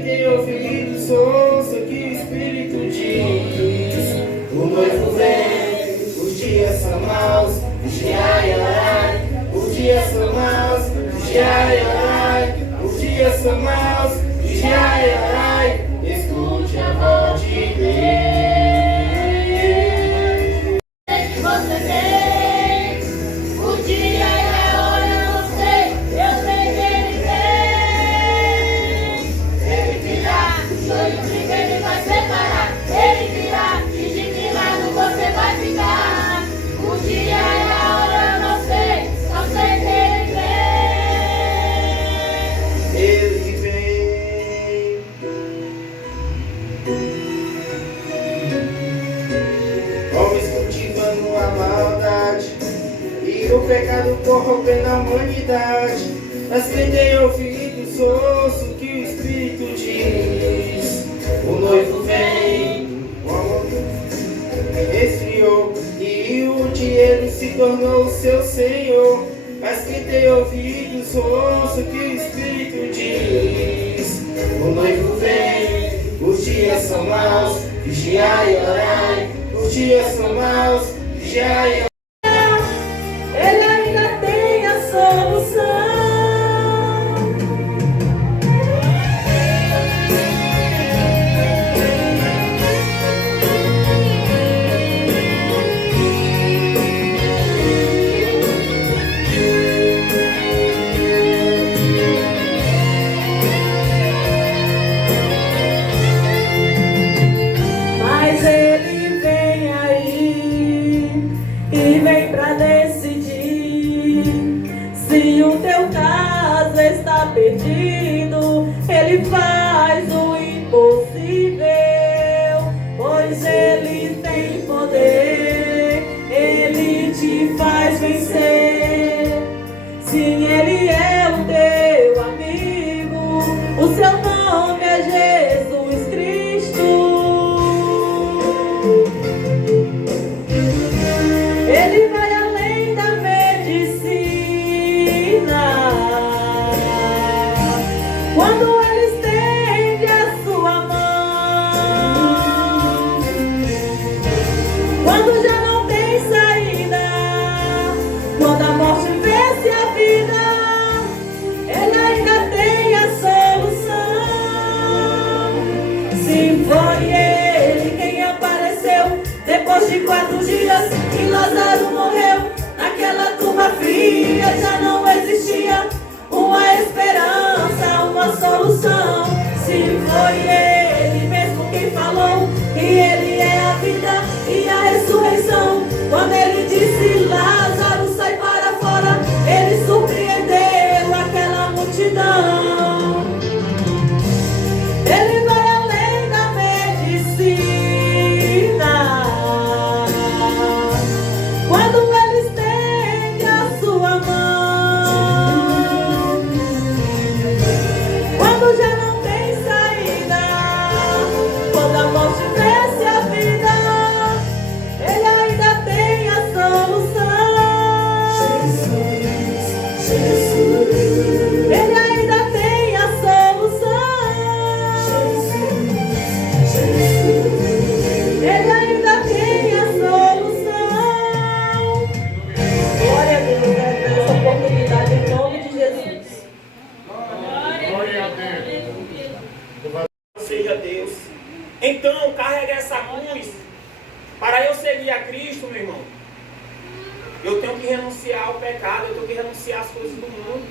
quem tem ouvidos, ouça o que o Espírito diz. O noivo vem, os dias são maus, vigiai e orai. Os dias são maus, vigiai e orai. Os dias são maus, vigiai e orai. Escute a voz de Deus. Você tem o dia e a hora, não sei, eu sei que ele vem. Ele virá, joio primeiro e vai separar. Ele virá, e de que lado você vai ficar? O dia e a hora, não sei, só sei que ele vem. Ele vem. Homens cultivando a maldade e o pecado corrompendo a humanidade. Mas quem tem ouvidos, ouça o que o Espírito diz. O noivo vem, o amor esfriou e o dinheiro se tornou o seu senhor. Mas quem tem ouvidos, ouça o que o Espírito diz. O noivo vem, os dias são maus, vigiai e orai. Os dias são maus, vigiai e orai. Ele ainda tem a solução. Mas ele vem aí e vem pra decidir. Se o teu caso está perdido, ele faz o impossível, pois ele tem poder, ele te faz vencer. Sim, ele é o teu amigo, o seu nome é Jesus Cristo. Ele vai além da medicina. Quando ele estende a sua mão, quando já não tem saída, quando a morte vence a vida, ele ainda tem a solução. Sim, foi ele quem apareceu depois de 4 dias que Lázaro morreu. Naquela tumba fria já não existia uma esperança, uma solução. Se foi ele mesmo quem falou que ele é a vida e a ressurreição. Quando ele disse Lázaro sai para fora, ele surpreendeu aquela multidão. Ele vai além da medicina. Quando ele estende a sua mão, quando já não tem saída, quando a morte vence a vida, ele ainda tem a solução. Ele ainda tem a solução. Ele ainda tem a solução. Glória a Deus, essa oportunidade em nome de Jesus. Glória a Deus. Seja Deus. Então, carrega essa cruz. Para eu seguir a Cristo, meu irmão, eu tenho que renunciar ao pecado, eu tenho que renunciar às coisas do mundo.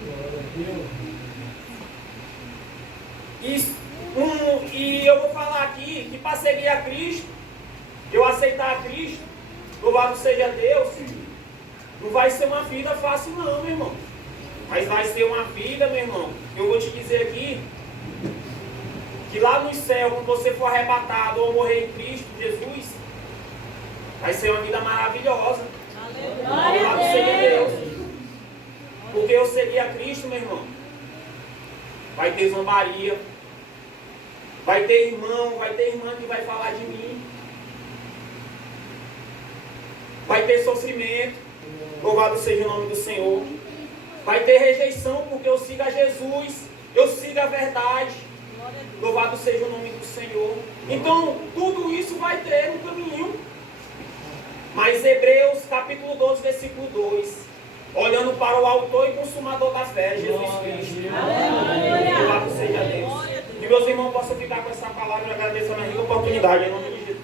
E eu vou falar aqui que para seguir a Cristo, eu aceitar a Cristo, louvado seja Deus, não vai ser uma vida fácil não, meu irmão. Mas vai ser uma vida, meu irmão, eu vou te dizer aqui, que lá no céu, quando você for arrebatado ou morrer em Cristo Jesus, vai ser uma vida maravilhosa. Louvado seja Deus. Porque eu segui a Cristo, meu irmão. Vai ter zombaria. Vai ter irmão, vai ter irmã que vai falar de mim. Vai ter sofrimento. Louvado seja o nome do Senhor. Vai ter rejeição porque eu sigo a Jesus. Eu sigo a verdade. Louvado seja o nome do Senhor. Então, tudo isso vai ter um caminho. Mas Hebreus capítulo 12, versículo 2. Olhando para o autor e consumador da fé, Jesus Cristo. Louvado seja Deus. E meus irmãos possam ficar com essa palavra e agradeço a minha rica oportunidade. Em nome de Jesus.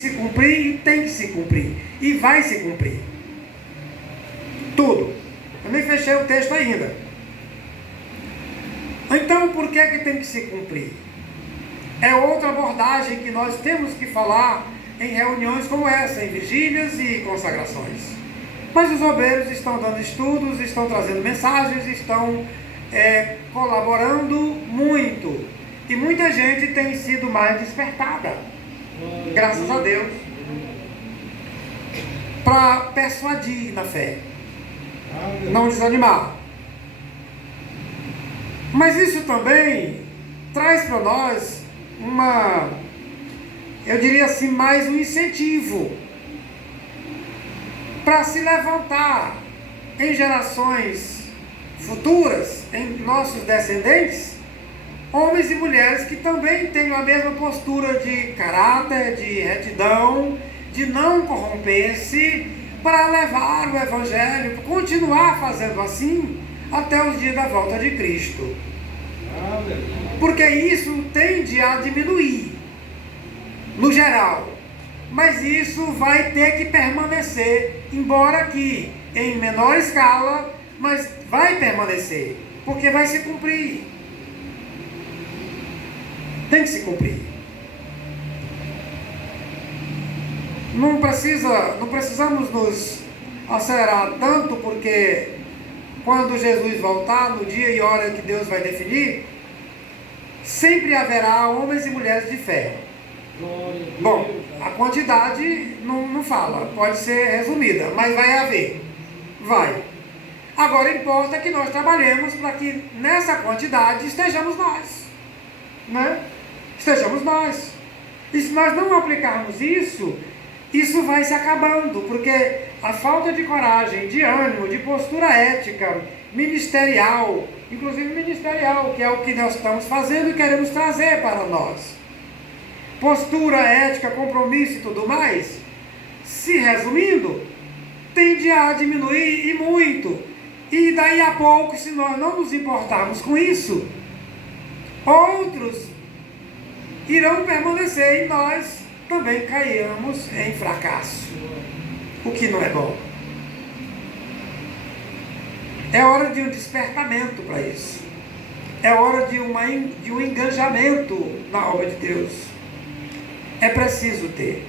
Se cumprir e tem que se cumprir. E vai se cumprir. Tudo. Eu nem fechei o texto ainda. Então, por que é que tem que se cumprir? É outra abordagem que nós temos que falar em reuniões como essa, em vigílias e consagrações. Mas os obreiros estão dando estudos, estão trazendo mensagens, estão colaborando muito. E muita gente tem sido mais despertada, graças a Deus, para persuadir na fé, não desanimar. Mas isso também traz para nós eu diria assim, mais um incentivo para se levantar em gerações futuras, em nossos descendentes, homens e mulheres que também tenham a mesma postura de caráter, de retidão, de não corromper-se, para levar o Evangelho, continuar fazendo assim até os dias da volta de Cristo. Porque isso tende a diminuir, no geral. Mas isso vai ter que permanecer, embora que em menor escala, mas vai permanecer, porque vai se cumprir. Tem que se cumprir. Não precisamos nos acelerar tanto, porque quando Jesus voltar, no dia e hora que Deus vai definir, sempre haverá homens e mulheres de fé. Bom, a quantidade não fala, pode ser resumida, mas vai haver. Vai. Agora importa que nós trabalhemos para que nessa quantidade estejamos nós. Né? Estejamos nós. E se nós não aplicarmos isso vai se acabando, porque a falta de coragem, de ânimo, de postura ética, ministerial, inclusive ministerial, que é o que nós estamos fazendo e queremos trazer para nós. Postura ética, compromisso e tudo mais, se resumindo, tende a diminuir e muito. E daí a pouco, se nós não nos importarmos com isso, outros irão permanecer e nós também cairemos em fracasso, o que não é bom. É hora de um despertamento para isso. É hora de um engajamento na obra de Deus. É preciso ter.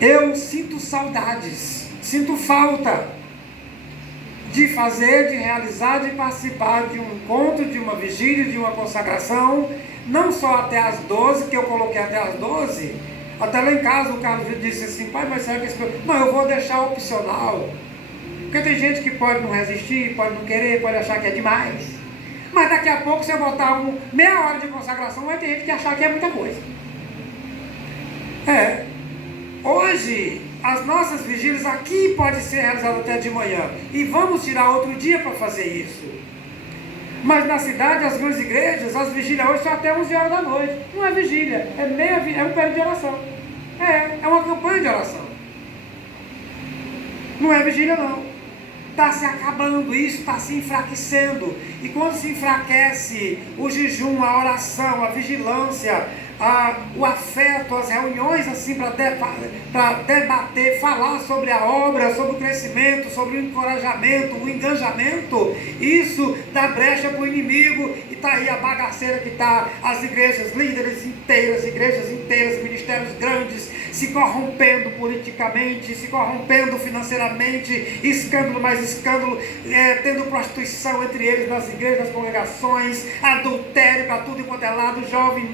Eu sinto saudades, sinto falta de fazer, de realizar, de participar de um encontro, de uma vigília, de uma consagração, não só até as 12, que eu coloquei até as 12, até lá em casa o Carlos disse assim, pai, mas será que não, eu vou deixar opcional, porque tem gente que pode não resistir, pode não querer, pode achar que é demais, mas daqui a pouco se eu botar meia hora de consagração, vai ter gente que achar que é muita coisa. Hoje, as nossas vigílias aqui podem ser realizadas até de manhã, e vamos tirar outro dia para fazer isso. Mas na cidade, as grandes igrejas, as vigílias hoje são até 11 horas da noite. Não é vigília, é um período de oração. É uma campanha de oração. Não é vigília não. Está se acabando isso, está se enfraquecendo. E quando se enfraquece o jejum, a oração, a vigilância, o afeto, as reuniões assim para debater, falar sobre a obra, sobre o crescimento, sobre o encorajamento, o engajamento, isso dá brecha para o inimigo. E está aí a bagaceira que está, as igrejas, líderes inteiras, igrejas inteiras, ministérios grandes, se corrompendo politicamente, se corrompendo financeiramente, escândalo mais escândalo, tendo prostituição entre eles nas igrejas, nas congregações, adultério para tudo enquanto é lado, jovem,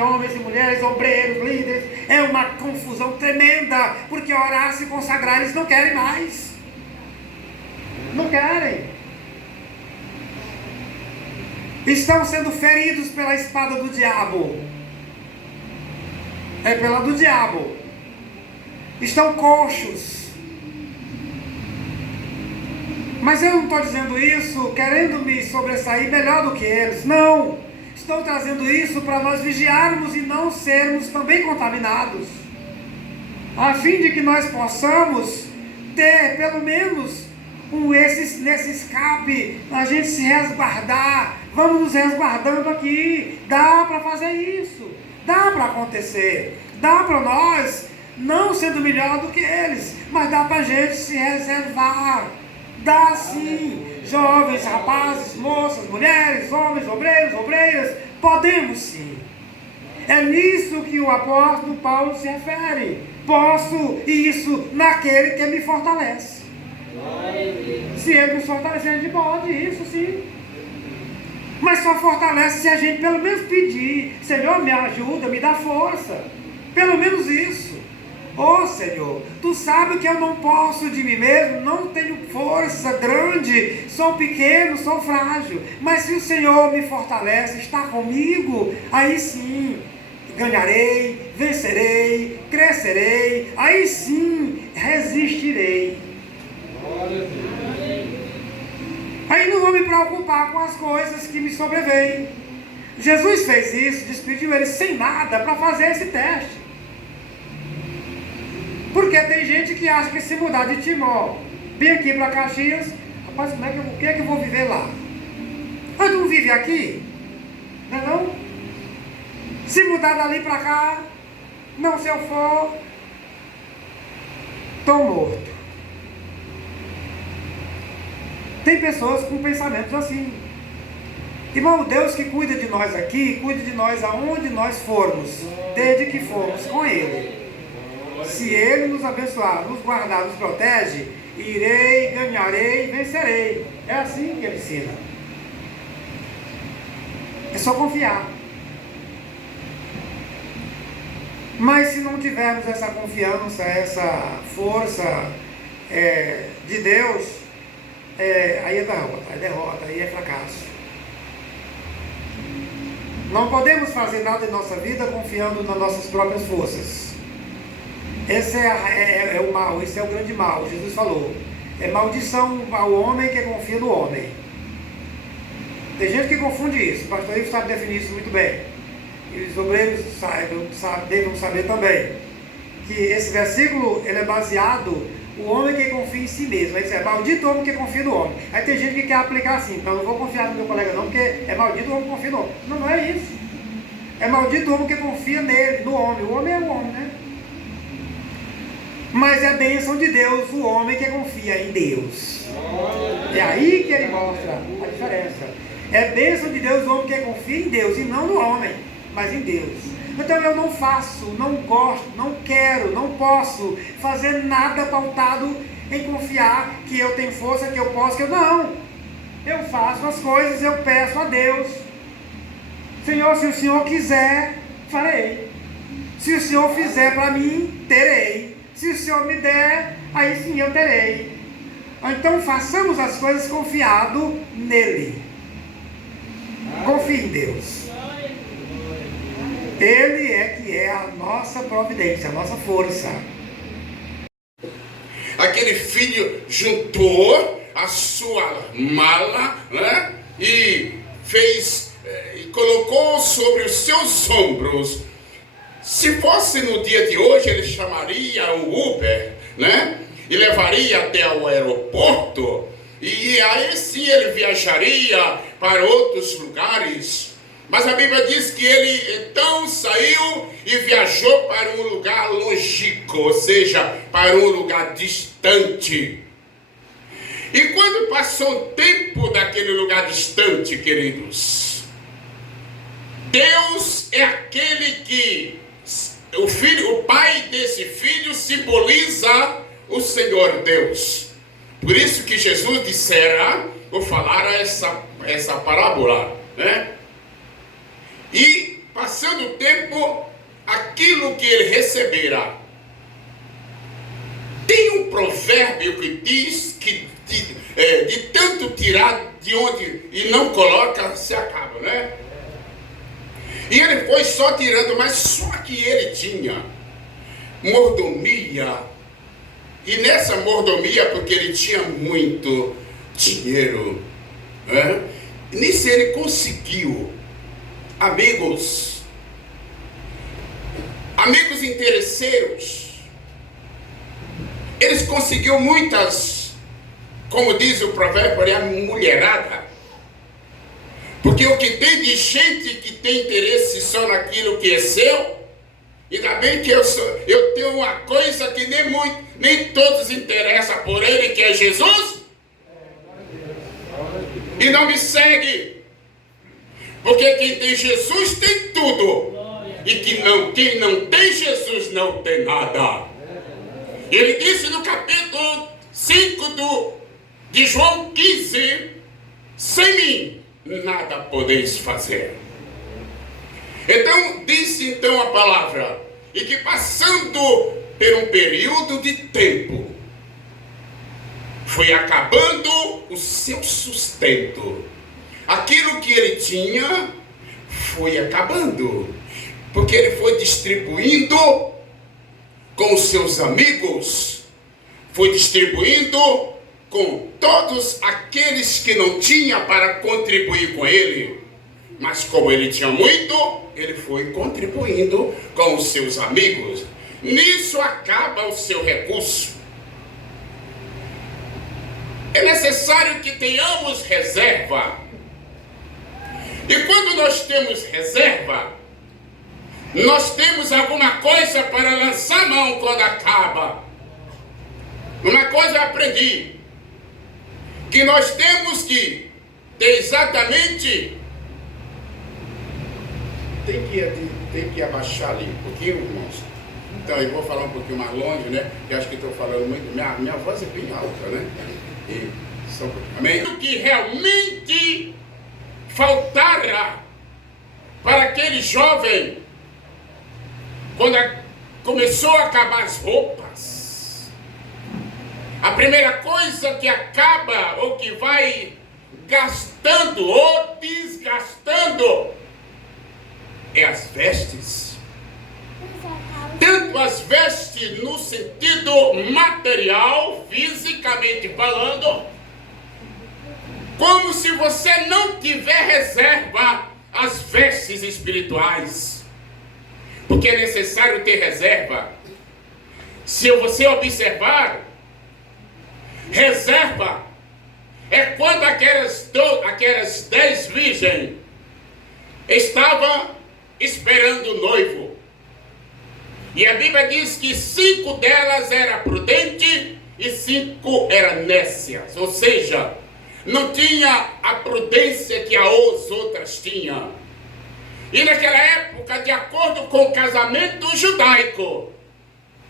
homens e mulheres, obreiros, líderes, é uma confusão tremenda, porque orar, se consagrar, eles não querem mais. Não querem. Estão sendo feridos pela espada do diabo. É pela do diabo. Estão coxos. Mas eu não estou dizendo isso querendo me sobressair melhor do que eles. Não. Estou trazendo isso para nós vigiarmos e não sermos também contaminados. A fim de que nós possamos ter pelo menos nesse escape, a gente se resguardar. Vamos nos resguardando aqui. Dá para fazer isso. Dá para acontecer. Dá para nós, não sendo melhor do que eles, mas dá para a gente se reservar. Dá sim. Jovens, rapazes, moças, mulheres, homens, obreiros, obreiras, podemos sim. É nisso que o apóstolo Paulo se refere. Posso isso naquele que me fortalece. Se ele nos fortalecer, a gente pode, isso sim. Mas só fortalece se a gente pelo menos pedir: Senhor, me ajuda, me dá força. Pelo menos isso. Ô Senhor, Tu sabe que eu não posso de mim mesmo, não tenho força grande, sou pequeno, sou frágil. Mas se o Senhor me fortalece, está comigo, aí sim ganharei, vencerei, crescerei, aí sim resistirei. Aí não vou me preocupar com as coisas que me sobrevêm. Jesus fez isso, despediu ele sem nada para fazer esse teste. Porque tem gente que acha que se mudar de Timó, bem aqui para Caxias, rapaz, o que é que eu vou viver lá? Mas não vive aqui? Não é não? Se mudar dali para cá, não, se eu for, estou morto. Tem pessoas com pensamentos assim. Irmão, Deus que cuida de nós aqui, cuida de nós aonde nós formos, desde que formos com Ele. Se Ele nos abençoar, nos guardar, nos protege, irei, ganharei, vencerei. É assim que Ele ensina. É só confiar. Mas se não tivermos essa confiança, essa força de Deus, aí é derrota, aí é fracasso. Não podemos fazer nada em nossa vida confiando nas nossas próprias forças. Esse é o mal, esse é o grande mal. Jesus falou: é maldição ao homem que confia no homem. Tem gente que confunde isso. O pastor Ivo sabe definir isso muito bem. E os obreiros devem saber também. Que esse versículo ele é baseado o homem que confia em si mesmo. Aí diz, é maldito o homem que confia no homem. Aí tem gente que quer aplicar assim: então eu não vou confiar no meu colega não, porque é maldito o homem que confia no homem. Não, não é isso. É maldito o homem que confia nele, no homem. O homem é o homem, né? Mas é bênção de Deus o homem que confia em Deus. É aí que ele mostra a diferença. É bênção de Deus o homem que confia em Deus, e não no homem, mas em Deus. Então eu não faço, não gosto, não quero, não posso fazer nada pautado em confiar que eu tenho força, que eu posso, que eu não. Eu faço as coisas, eu peço a Deus: Senhor, se o Senhor quiser, farei. Se o Senhor fizer para mim, terei. Se o Senhor me der, aí sim eu terei. Então façamos as coisas confiado nele. Confie em Deus. Ele é que é a nossa providência, a nossa força. Aquele filho juntou a sua mala, né? E e colocou sobre os seus ombros. Se fosse no dia de hoje, ele chamaria o Uber, né? E levaria até o aeroporto. E aí sim ele viajaria para outros lugares. Mas a Bíblia diz que ele então saiu e viajou para um lugar longínquo, ou seja, para um lugar distante. E quando passou o tempo daquele lugar distante, queridos, Deus é aquele que o pai desse filho simboliza o Senhor Deus. Por isso que Jesus dissera, ou falara essa parábola, né? E passando o tempo, aquilo que ele recebera. Tem um provérbio que diz que de tanto tirar de onde e não coloca, se acaba, né? E ele foi só tirando, mas só que ele tinha mordomia. E nessa mordomia, porque ele tinha muito, dinheiro. Nisso ele conseguiu amigos interesseiros. Eles conseguiu muitas, como diz o provérbio, a mulherada. Porque o que tem de gente que tem interesse só naquilo que é seu, ainda bem que eu tenho uma coisa que nem todos interessam por ele, que é Jesus, e não me segue. Porque quem tem Jesus tem tudo. E quem não tem Jesus não tem nada. Ele disse no capítulo 5 de João 15, sem mim nada podeis fazer. Então, disse a palavra, e que passando por um período de tempo, foi acabando o seu sustento. Aquilo que ele tinha foi acabando, porque ele foi distribuindo com os seus amigos, foi distribuindo com todos aqueles que não tinham para contribuir com ele. Mas como ele tinha muito, ele foi contribuindo com os seus amigos. Nisso acaba o seu recurso. É necessário que tenhamos reserva. E quando nós temos reserva, nós temos alguma coisa para lançar mão quando acaba. Uma coisa eu aprendi, que nós temos que ter exatamente... Tem que abaixar ali um pouquinho, irmãos. Então eu vou falar um pouquinho mais longe, né? Eu acho que estou falando muito. Minha voz é bem alta, né? E só um pouquinho. Amém? O que realmente faltara para aquele jovem, quando começou a acabar as roupas, a primeira coisa que acaba, ou que vai gastando ou desgastando, é as vestes. Tanto as vestes no sentido material, fisicamente falando, como se você não tiver reserva as vestes espirituais. Porque é necessário ter reserva. Se você observar, reserva é quando aquelas 10 virgens estavam esperando o noivo. E a Bíblia diz que 5 delas eram prudentes e 5 eram nécias. Ou seja, não tinha a prudência que as outras tinham. E naquela época, de acordo com o casamento judaico,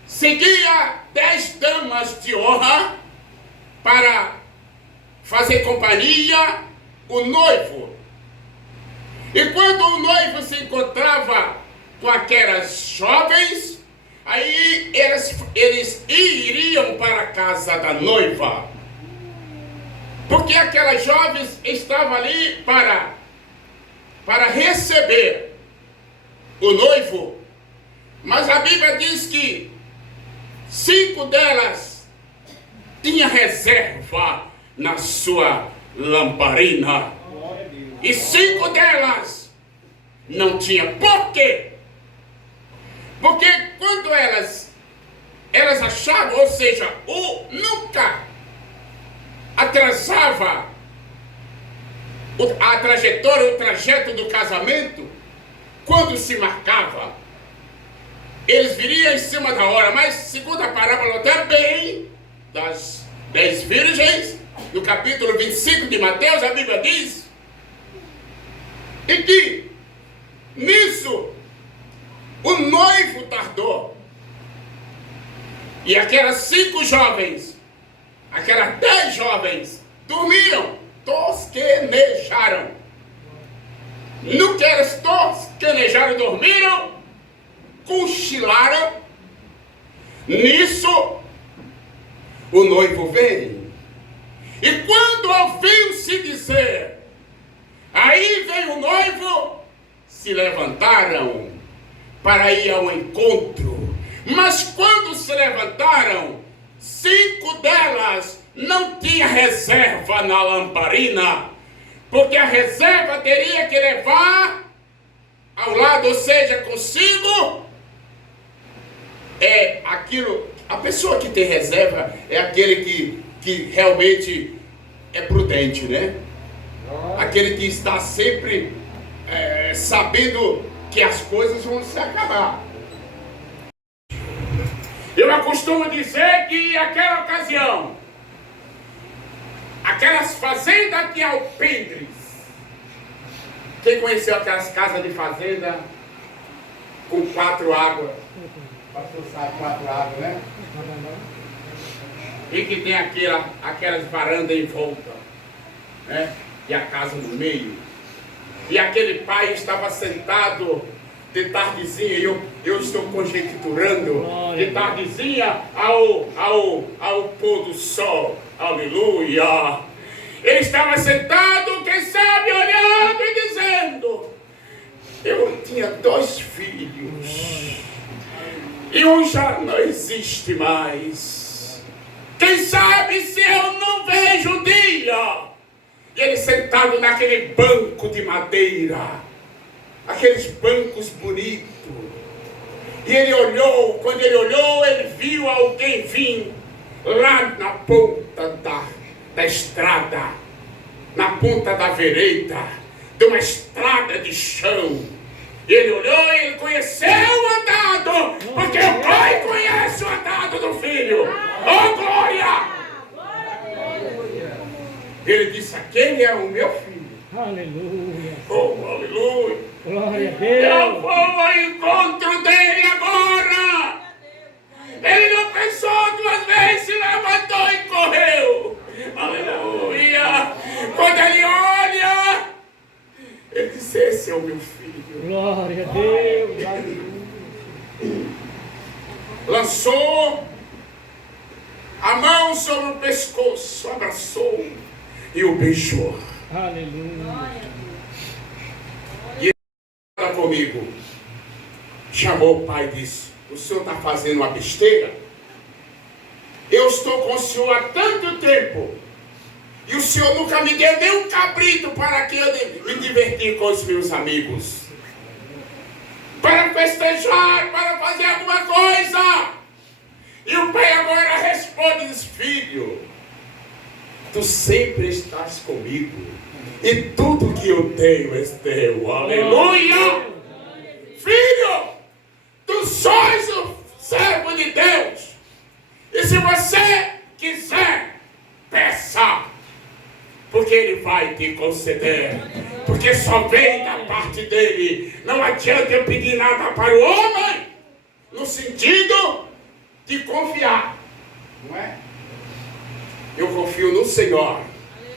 seguia 10 damas de honra para fazer companhia o noivo. E quando o noivo se encontrava com aquelas jovens, aí eles iriam para a casa da noiva. Porque aquelas jovens estavam ali para receber o noivo. Mas a Bíblia diz que 5 delas tinham reserva na sua lamparina. E 5 delas não tinham. Por quê? Porque quando elas achavam, ou seja, nunca atrasava a trajetória, o trajeto do casamento, quando se marcava, eles viriam em cima da hora. Mas segundo a parábola também das 10 virgens, no capítulo 25 de Mateus, a Bíblia diz e que nisso o noivo tardou. E aquelas 5 jovens, aquelas 10 jovens dormiram, tosquenejaram. No que elas tosquenejaram, dormiram, cochilaram. Nisso o noivo veio. E quando ouviu-se dizer, aí veio o noivo, se levantaram para ir ao encontro. Mas quando se levantaram, 5 delas não tinha reserva na lamparina, porque a reserva teria que levar ao lado, ou seja, consigo, é aquilo. A pessoa que tem reserva é aquele que realmente é prudente, né? Aquele que está sempre sabendo que as coisas vão se acabar. Eu costumo dizer que aquela ocasião, aquelas fazendas aqui alpendres, quem conheceu aquelas casas de fazenda com 4 águas? O pastor sabe 4 águas, né? E que tem aquelas varandas em volta, né? E a casa no meio. E aquele pai estava sentado de tardezinha, eu estou conjecturando, de tardezinha ao pôr do sol. Aleluia! Ele estava sentado, quem sabe, olhando e dizendo: eu tinha 2 filhos e um já não existe mais. Quem sabe se eu não vejo um dia. E ele sentado naquele banco de madeira, aqueles bancos bonitos. E ele olhou, quando ele olhou, ele viu alguém vir lá na ponta da estrada, na ponta da vereda, de uma estrada de chão. E ele olhou e ele conheceu o andado, porque o pai conhece o andado do filho. Oh, glória! Ele disse: aquele é o meu filho. Aleluia. Oh, aleluia. Glória a Deus. Eu vou ao encontro dele agora. Ele não pensou 2 vezes, se levantou e correu. Aleluia. Quando ele olha, ele disse: esse é o meu filho. Glória a Deus. Aleluia. Lançou a mão sobre o pescoço, abraçou e o beijou. Aleluia. E ele fala comigo, chamou o pai e disse: o senhor está fazendo uma besteira? Eu estou com o senhor há tanto tempo e o senhor nunca me deu nem um cabrito para que eu me divertir com os meus amigos, para festejar, para fazer alguma coisa. E o pai agora responde: diz: filho, tu sempre estás comigo e tudo que eu tenho é teu. Aleluia! Filho, tu sois o servo de Deus. E se você quiser, peça, porque Ele vai te conceder. Porque só vem da parte dEle. Não adianta eu pedir nada para o homem, no sentido de confiar, não é? Eu confio no Senhor.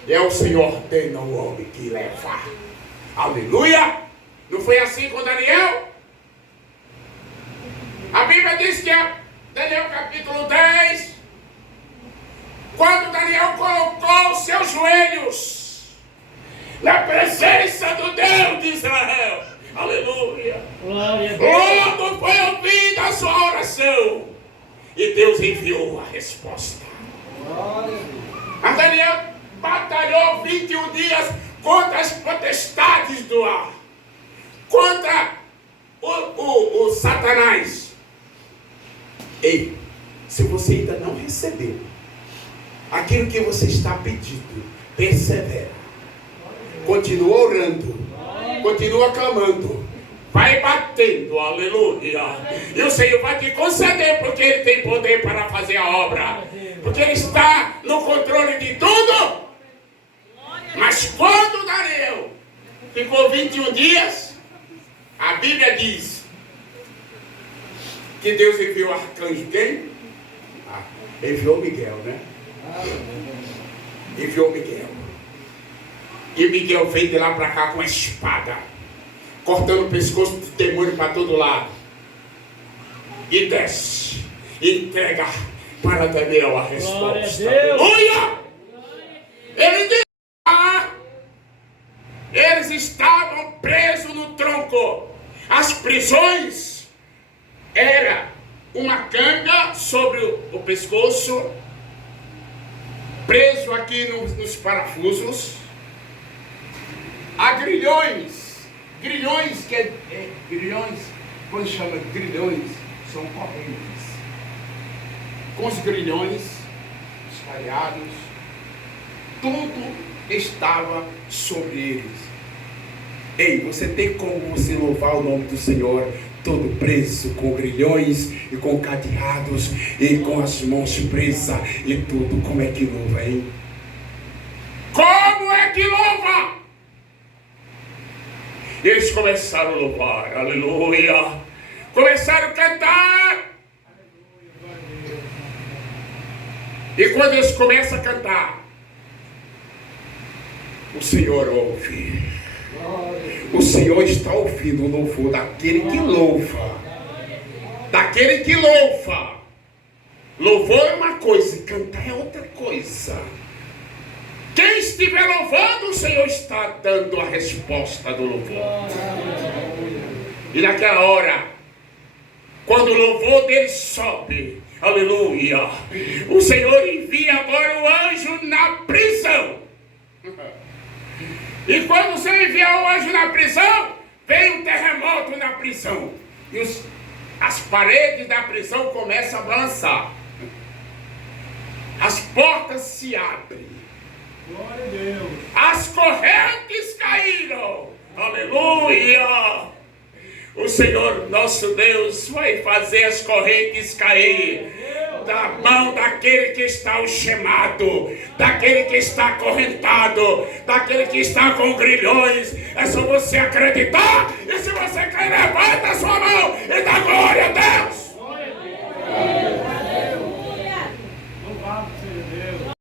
É o Senhor ordena o homem que leva. Aleluia! Não foi assim com Daniel? A Bíblia diz que é Daniel capítulo 10, quando Daniel colocou os seus joelhos na presença do Deus de Israel. Aleluia! Glória a Deus. Logo foi ouvida a sua oração e Deus enviou a resposta. Mas Daniel batalhou 21 dias contra as potestades do ar, contra o Satanás. Ei, se você ainda não recebeu aquilo que você está pedindo, persevera, continua orando, continua clamando, vai batendo, aleluia. E o Senhor vai te conceder, porque Ele tem poder para fazer a obra, porque Ele está no controle de tudo. Mas quando Daniel ficou 21 dias, a Bíblia diz que Deus enviou o arcanjo quem? Enviou Miguel, né? Enviou Miguel. E Miguel veio de lá para cá com a espada, cortando o pescoço do demônio para todo lado. E desce e entrega para Daniel a resposta. Aleluia! Ele diz: eles estavam presos no tronco. As prisões era uma canga sobre o pescoço preso aqui nos parafusos. Há grilhões. Grilhões, grilhões, quando chama grilhões, são correntes. Com os grilhões espalhados, tudo estava sobre eles. Ei, você tem como você louvar o nome do Senhor, todo preso, com grilhões e com cadeados e com as mãos presas e tudo. Como é que louva, hein? Como é que louva? Eles começaram a louvar, aleluia. Começaram a cantar. E quando eles começam a cantar, o Senhor ouve. O Senhor está ouvindo o louvor daquele que louva. Daquele que louva. Louvor é uma coisa e cantar é outra coisa. Quem estiver louvando, o Senhor está dando a resposta do louvor. E naquela hora, quando o louvor dele sobe, aleluia, o Senhor envia agora o anjo na prisão. E quando o Senhor envia o anjo na prisão, vem um terremoto na prisão. E as paredes da prisão começam a balançar. As portas se abrem. Glória a Deus. As correntes caíram. Aleluia. O Senhor nosso Deus vai fazer as correntes cair da mão daquele que está algemado, daquele que está acorrentado, daquele que está com grilhões. É só você acreditar. E se você quer, levanta a sua mão e dá glória a Deus. Louvado seja